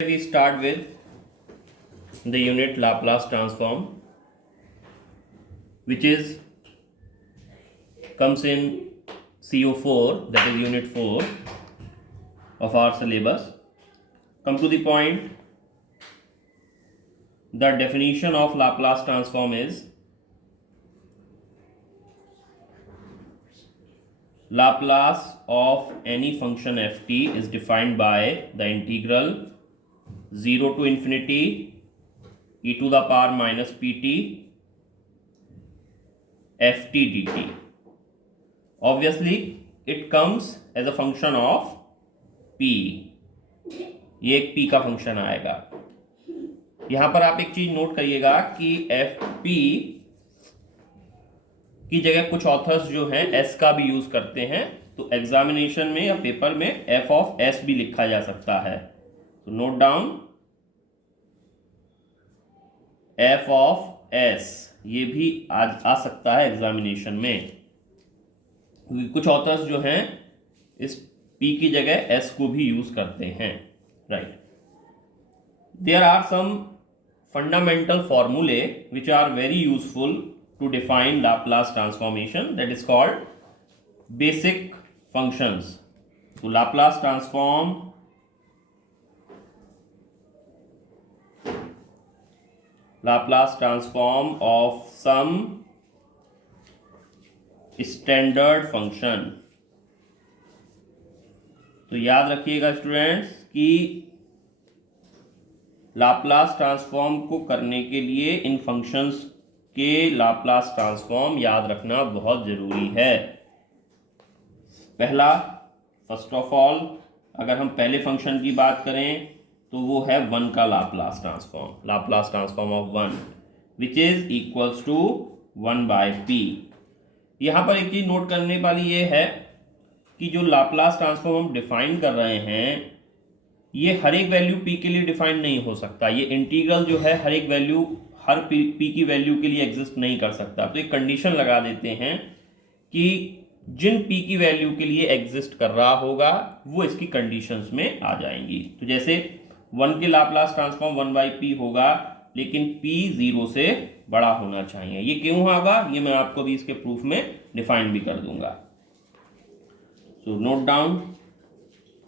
We start with the unit Laplace transform, which is comes in CO4, that is unit 4 of our syllabus. Come to the point. The definition of Laplace transform is Laplace of any function ft is defined by the integral 0 to infinity e to the power minus pt ft dt. Obviously it comes as a function of p. ये एक p का function आएगा. यहां पर आप एक चीज note करिएगा कि एफ पी की जगह कुछ ऑथर्स जो हैं s का भी यूज करते हैं, तो एग्जामिनेशन में या पेपर में f ऑफ s भी लिखा जा सकता है. तो note down f of s, ये भी आ सकता है एग्जामिनेशन में, क्योंकि कुछ ऑथर्स जो हैं इस p की जगह s को भी यूज करते हैं. Right. There are some fundamental formulae which are very useful to define Laplace transformation, that is called basic functions. So Laplace transform of some standard function. तो याद रखिएगा स्टूडेंट्स कि लाप्लास ट्रांसफॉर्म को करने के लिए इन फंक्शंस के लाप्लास ट्रांसफॉर्म याद रखना बहुत जरूरी है. पहला, फर्स्ट ऑफ ऑल, अगर हम पहले फंक्शन की बात करें तो वो है 1 का Laplace transform of 1 which is equals to 1 by p. यहाँ पर एक चीज नोट करने वाली ये है कि जो लाप्लास ट्रांसफॉर्म हम डिफाइन कर रहे हैं ये हर एक वैल्यू p के लिए डिफाइन नहीं हो सकता. ये इंटीग्रल जो है हर एक वैल्यू हर p की वैल्यू के लिए एग्जिस्ट नहीं कर सकता. तो एक कंडीशन लगा देते हैं कि जिन p की वैल्यू के लिए एग्जिस्ट कर रहा होगा वो इसकी कंडीशंस में आ जाएंगी. तो जैसे 1 के लाप्लास ट्रांसफॉर्म 1 बाई पी होगा, लेकिन p 0 से बड़ा होना चाहिए. ये क्यों होगा ये मैं आपको भी इसके प्रूफ में डिफाइन भी कर दूंगा. सो नोट डाउन,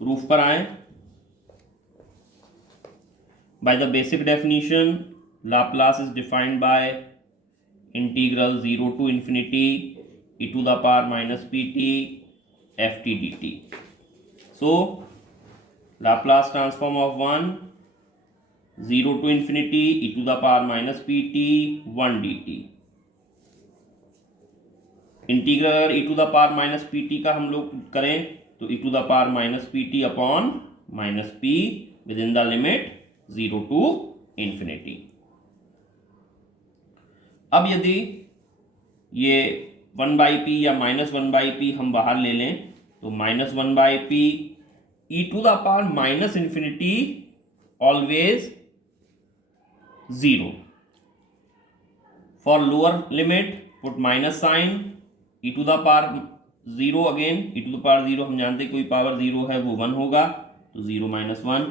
प्रूफ पर आए. By the basic definition, Laplace is defined by integral 0 to infinity e to the power minus pt ft dt. So, Laplace transform of 1, 0 to infinity e to the power minus pt 1 dt. Integral अगर e to the power minus pt का हम लोग करें तो e to the power minus pt upon minus p within the limit 0 to infinity. अब यदि ये 1 by p या माइनस 1 बाई पी हम बाहर ले लें तो minus 1 by p e to the power minus infinity always 0. For lower limit put minus sign e to the power 0 again. E to the power 0 हम जानते कोई पावर 0 है वो 1 होगा, तो 0 minus 1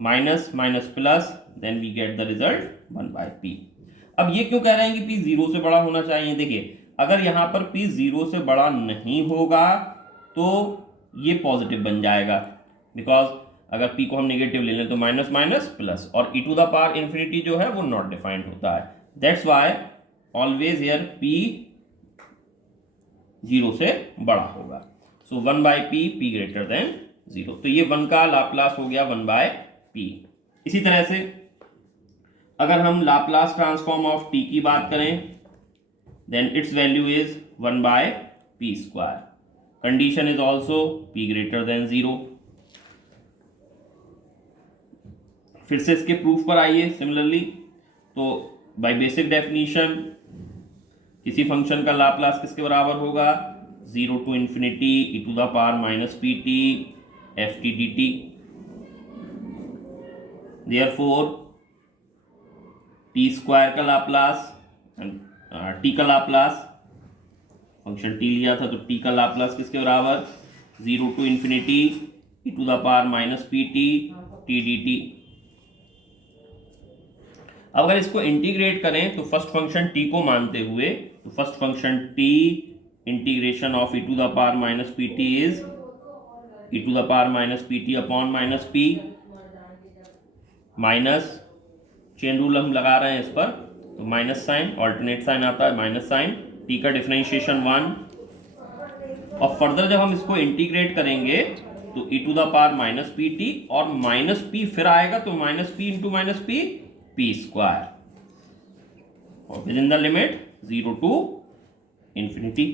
minus minus plus, then we get the result 1 by p. अब ये क्यों कह रहे हैं कि p 0 से बड़ा होना चाहिए? देखिए, अगर यहाँ पर p 0 से बड़ा नहीं होगा तो ये पॉजिटिव बन जाएगा, बिकॉज अगर p को हम नेगेटिव ले लें तो माइनस माइनस प्लस, और e to the power infinity जो है वो नॉट डिफाइंड होता है. That's why always here p 0 से बड़ा होगा. So 1 by p greater than 0. तो ये 1 का लाप्लास हो गया 1 बाय p. इसी तरह से अगर हम लाप्लास ट्रांसफॉर्म ऑफ t की बात करें then its value is 1 by P square. Condition is also p greater than 0. फिर से इसके प्रूफ पर आइए. सिमिलरली, तो बाय बेसिक डेफिनेशन किसी फंक्शन का लाप्लास किसके बराबर होगा? 0 to infinity e to the power minus P t f t d t. Therefore, t square का लाप्लास t का लाप्लास, फंक्शन t लिया था तो t का लाप्लास किसके बराबर? 0 to infinity e to the power minus P t t d t. अब अगर इसको इंटीग्रेट करें तो फर्स्ट फंक्शन t को मानते हुए, तो first function t integration of e to the power minus P t is e to the power minus P t upon minus p, minus chain rule हम लगा रहे हैं इस पर, तो माइनस साइन, ऑल्टरनेट साइन आता है, माइनस साइन, t का डिफरेंशिएशन 1, और फर्दर जब हम इसको इंटीग्रेट करेंगे तो e to the power minus P T और माइनस पी फिर आएगा, तो minus P into minus P, P square, और within the limit 0 to infinity.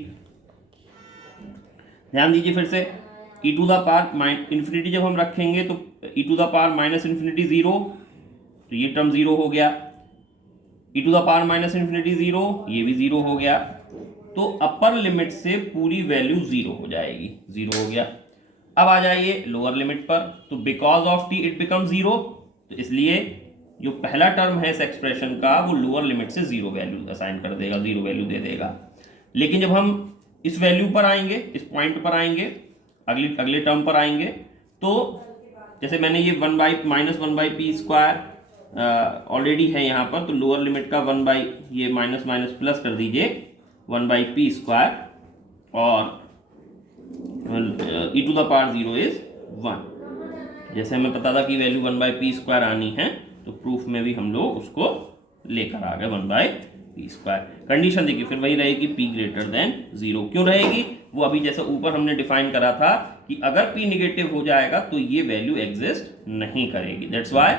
ध्यान दीजिए फिर से, e to the power infinity जब हम रखेंगे तो e to the power minus infinity 0, तो ये टर्म 0 हो गया, e to the power minus infinity 0, ये भी 0 हो गया, तो अपर लिमिट से पूरी वैल्यू 0 हो जाएगी, 0 हो गया। अब आ जाइए लोअर लिमिट पर, तो because of T it become 0, तो इसलिए जो पहला टर्म है इस एक्सप्रेशन का वो लोअर लिमिट से 0 वैल्यू असाइन कर देगा, 0 वैल्यू दे देगा। लेकिन जब हम इस वैल्यू पर आएंगे, इस पॉइंट पर आएंगे, अगले टर्म पर आएंगे, तो जैसे मैंने ये one by p square already है यहाँ पर, तो लोअर लिमिट का 1 बाई ये माइनस माइनस प्लस कर दीजिए 1 बाई पी स्क्वायर, और e to the power 0 is 1। जैसे हमें पता था कि वैल्यू 1 बाई पी स्क्वायर आनी है, तो प्रूफ में भी हम लोग उसको लेकर आ गए 1 बाई पी स्क्वायर। कंडीशन देखिए फिर वही रहेगी, p ग्रेटर देन 0। क्यों रहेगी? वो अभी जैसे ऊपर हमने डिफाइन करा था कि अगर p निगेटिव हो जाएगा तो ये वैल्यू एग्जिस्ट नहीं करेगी। That's why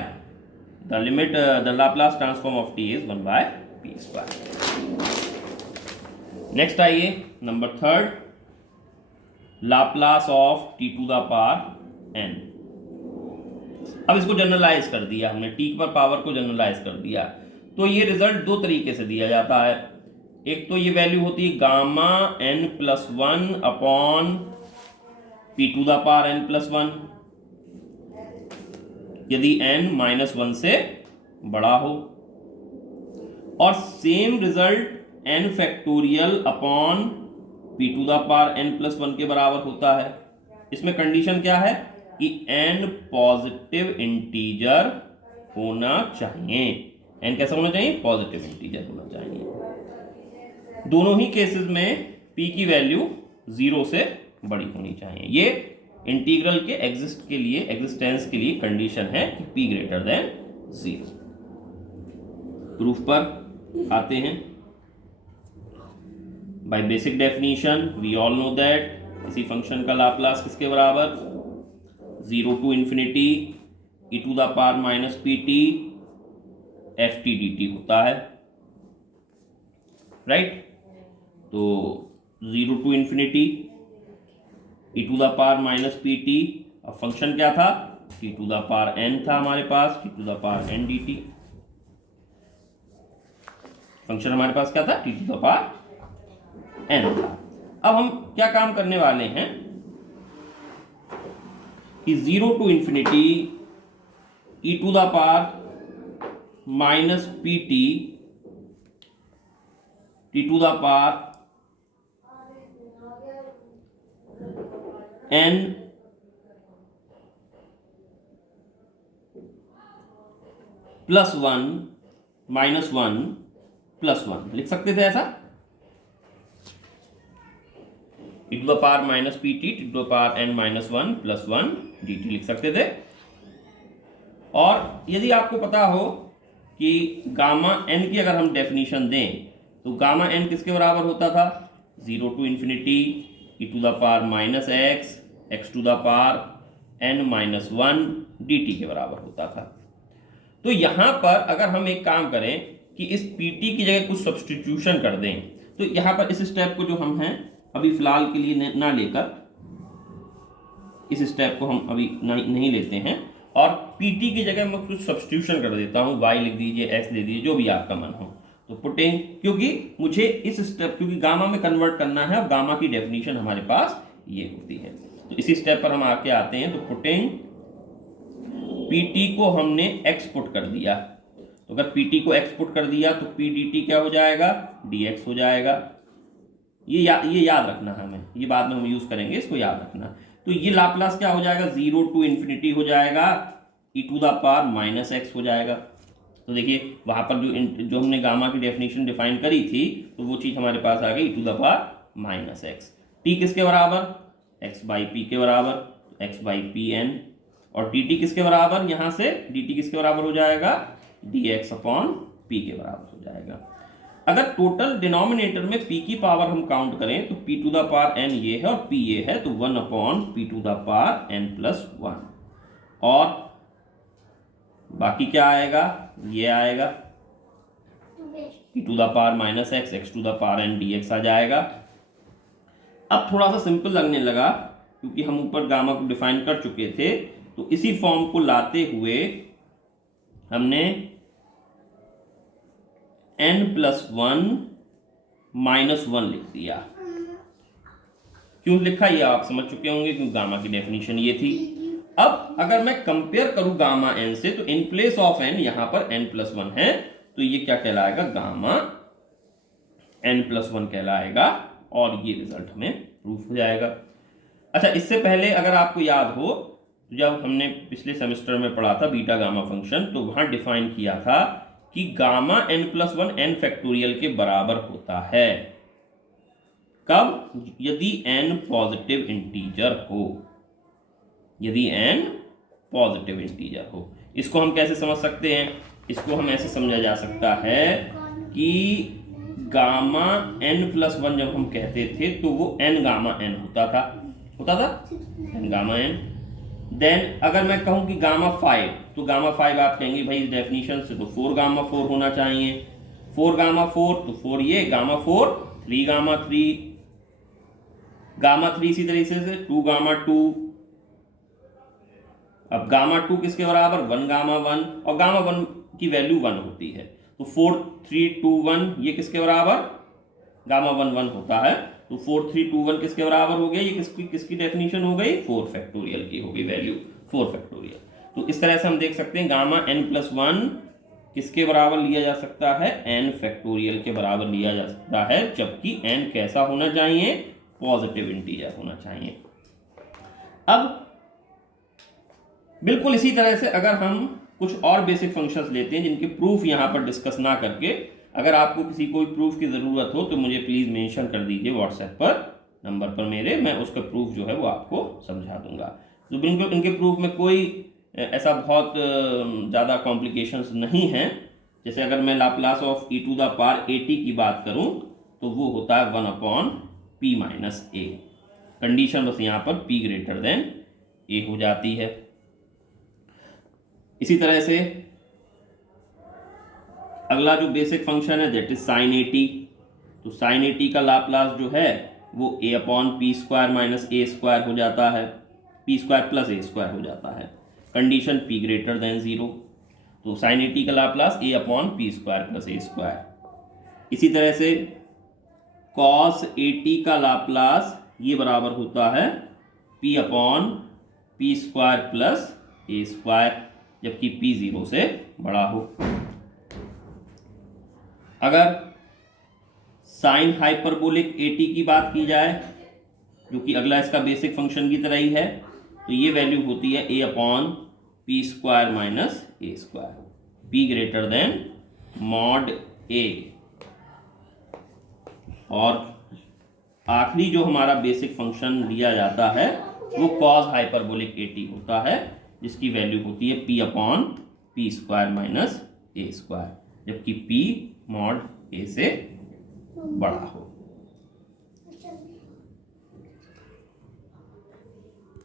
the limit the Laplace transform of t is 1 by P square. Next आइए number third, Laplace of t to the power n। अब इसको जनरलाइज कर दिया हमने, t पर पावर को जनरलाइज कर दिया, तो ये रिजल्ट दो तरीके से दिया जाता है। एक तो ये वैल्यू होती है gamma n plus 1 upon p to the power n plus 1, यदि n माइनस 1 से बड़ा हो, और same result n factorial upon p to the power n plus 1 के बराबर होता है। इसमें कंडीशन क्या है कि n पॉजिटिव इंटीजर होना चाहिए। n कैसा होना चाहिए? पॉजिटिव इंटीजर होना चाहिए। दोनों ही केसेस में p की वैल्यू 0 से बड़ी होनी चाहिए। ये इंटीग्रल के एग्जिस्टेंस के लिए कंडीशन है कि p ग्रेटर देन 0। प्रूफ पर आते हैं। By basic definition we all know that किसी फंक्शन का लाप्लास किसके बराबर? 0 to infinity e to the power minus P t f t d t होता है, राइट? तो 0 to infinity e to the power minus P t, अब function क्या था? t to the power n था हमारे पास, t to the power n d t. Function हमारे पास क्या था? t to the power n था। अब हम क्या काम करने वाले हैं कि 0 to infinity e to the power minus P t t to the power n plus 1 minus 1 plus 1 लिख सकते थे ऐसा, e to the power minus P t t to the power n minus 1 plus 1 d t लिख सकते थे। और यदि आपको पता हो कि गामा n की अगर हम डेफिनेशन दें तो गामा n किसके बराबर होता था? 0 to infinity e to the power minus x to the power n minus 1 d t के बराबर होता था। तो यहाँ पर अगर हम एक काम करें कि इस pt की जगह कुछ सब्स्टिट्यूशन कर दें, तो यहाँ पर इस स्टेप को जो हम हैं अभी फिलहाल के लिए ना लेकर, इस स्टेप को हम अभी नहीं लेते हैं, और pt की जगह मैं कुछ सब्स्टिट्यूशन कर देता हूँ, y लिख दीजिए, x दे दीजिए, जो भी आपका मन हो। तो पुटिंग, क्योंकि मुझे इस स्टेप, क्योंकि गामा में कन्वर्ट करना है और गामा की डेफिनेशन हमारे पास ये होती है, तो इसी स्टेप पर हम आके आते हैं। तो पुटिंग pt को हमने x पुट कर दिया, तो अगर pt को x पुट कर दिया तो p dt क्या हो जाएगा? dx हो जाएगा। ये याद रखना है हमें, ये बाद में हम यूज करेंगे, इसको याद रखना। तो ये लाप्लास क्या हो जाएगा? 0 टू इंफिनिटी हो जाएगा, e to the power minus x हो जाएगा। तो देखिए वहाँ पर जो हमने गामा की डेफिनेशन डिफाइन करी थी तो वो चीज़ हमारे पास आ गई e⁻⁻x। टी किसके बराबर, x/p के बराबर, x/pn, और dt किसके बराबर, यहाँ से dt किसके बराबर हो जाएगा, dx/p के बराबर हो जाएगा। अगर टोटल डिनोमिनेटर में p की पावर हम काउंट करें तो p⁻n ये है और p ये है, तो 1/p⁻n+1, और बाकी क्या आएगा, ये आएगा p⁻−x x⁻n dx आ जाएगा। अब थोड़ा सा सिंपल लगने लगा क्योंकि हम ऊपर गामा को डिफाइन कर चुके थे, तो इसी फॉर्म को लाते हुए हमने n+1 -1 लिख दिया। क्यों लिखा ये आप समझ चुके होंगे, क्योंकि गामा की डेफिनेशन ये थी। अब अगर मैं कंपेयर करूं गामा n से, तो इन प्लेस ऑफ n यहां पर n+1 है, तो ये क्या कहलाएगा, गामा n+1 कहलाएगा, और ये रिजल्ट हमें प्रूफ हो जाएगा। अच्छा, इससे पहले अगर आपको याद हो, जब हमने पिछले सेमेस्टर में पढ़ा था बीटा गामा फंक्शन, तो वहां डिफाइन किया था कि गामा n+1 n फैक्टोरियल के बराबर होता है। कब, यदि n पॉजिटिव इंटीजर हो, यदि n पॉजिटिव इंटीजर हो। इसको हम कैसे समझ सकते हैं, इसको हम ऐसे समझा जा सकता है कि गामा n+1 जब हम कहते थे तो वो n गामा n होता था n गामा n। देन अगर मैं कहूं कि गामा 5, तो गामा 5 आप कहेंगे भाई इस डेफिनेशन से तो 4 गामा 4 होना चाहिए, 4 गामा 4 तो 4 ये, गामा 4 3 गामा 3, गामा 3 इसी तरीके से 2 गामा 2। अब गामा 2 किसके बराबर, 1 गामा 1, और गामा 1 की वैल्यू 1 होती है, तो 4 3 2 1 ये किसके बराबर, गामा 1 1 होता है, तो 4 3 2 1 किसके बराबर हो गया, ये किसकी डेफिनेशन हो गई, 4 फैक्टोरियल की हो गई वैल्यू, 4 फैक्टोरियल। तो इस तरह से हम देख सकते हैं गामा n+1 किसके बराबर लिया जा सकता है, n फैक्टोरियल के बराबर लिया जा सकता है, जबकि n कैसा होना चाहिए, पॉजिटिव इंटीजर होना चाहिए। अब बिल्कुल इसी तरह से अगर हम कुछ और बेसिक फंक्शंस लेते हैं जिनके प्रूफ यहाँ पर डिस्कस ना करके, अगर आपको किसी कोई प्रूफ की ज़रूरत हो तो मुझे प्लीज़ मेंशन कर दीजिए व्हाट्सएप पर नंबर पर मेरे, मैं उसका प्रूफ जो है वो आपको समझा दूंगा। तो बिल्कुल इनके प्रूफ में कोई ऐसा बहुत ज़्यादा कॉम्प्लिकेशंस नहीं हैं। जैसे अगर मैं लाप्लास ऑफ e⁻at की बात करूँ तो वो होता है 1/p-a। कंडीशन बस यहाँ पर p > a हो जाती है। इसी तरह से अगला जो बेसिक फंक्शन है दैट इज sin at। तो sin at का लाप्लास जो है वो a/p² - a² हो जाता है, p² + a² हो जाता है, कंडीशन p > 0। तो sin at का लाप्लास a/p² + a²। इसी तरह से cos at का लाप्लास ये बराबर होता है p/p² + a², जबकि p 0 से बड़ा हो। अगर साइन हाइपरबोलिक at की बात की जाए, जो कि अगला इसका बेसिक फंक्शन की तरह ही है, तो ये वैल्यू होती है a/p² - a², p > mod a। और आखिरी जो हमारा बेसिक फंक्शन लिया जाता है वो कॉस हाइपरबोलिक at होता है, जिसकी वैल्यू होती है p/p² - a², जबकि p mod a से बड़ा हो।